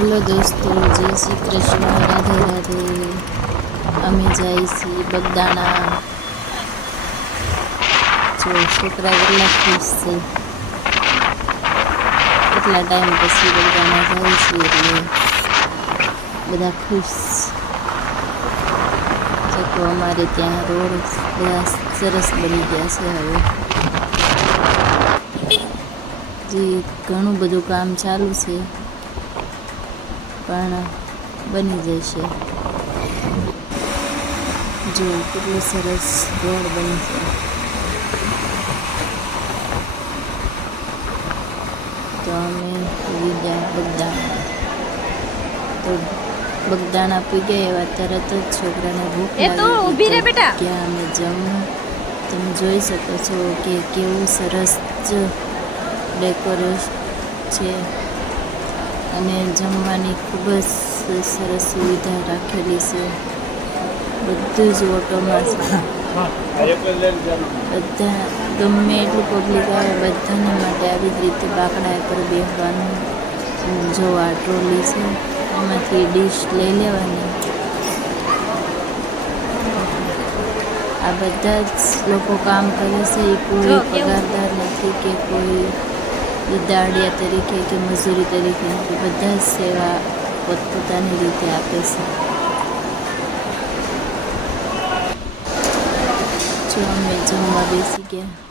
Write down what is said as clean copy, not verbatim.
Hello दोस्तों, जय श्री कृष्ण, राधे राधे। अमे जाई छी बगदाणा। जो छोकरा કેટલા ખુશ છે, કેટલા ટાઈમ પછી બગદાણા જાય છે એટલે બધા ખુશ છે કે અમારે ત્યાં રોડ બધા સરસ બની ગયા છે। હવે જે ઘણું બધું કામ ચાલુ છે પણ બની જશે। જો કેટલું સરસ રોડ બની છે। તો અમે ગયા બગદાણા। તો બગદાણા પૂગ્યા એવા તરત જ છોકરાને ભૂખ લાગી ગયા અમે જમવા। તમે જોઈ શકો છો કે કેવું સરસ જ ડેકોરેશન છે અને જમવાની ખૂબ જ સરસ સુવિધા રાખેલી છે। બધું જ ઓટોમાં છે। બધા ગમે એટલું પબ્લિક આવે બધાને માટે આવી જ રીતે બાકડા પર બેસવાનું। જો આ ટ્રોલી છે એમાંથી ડીશ લઈ લેવાની। આ બધા જ લોકો કામ કરે છે, એ કોઈ પગારદાર નથી કે કોઈ દાડિયા તરીકે કે મજૂરી તરીકે નથી, બધા જ સેવા પોતપોતાની રીતે આપે છે। જો અમે જમવા બેસી ગયા।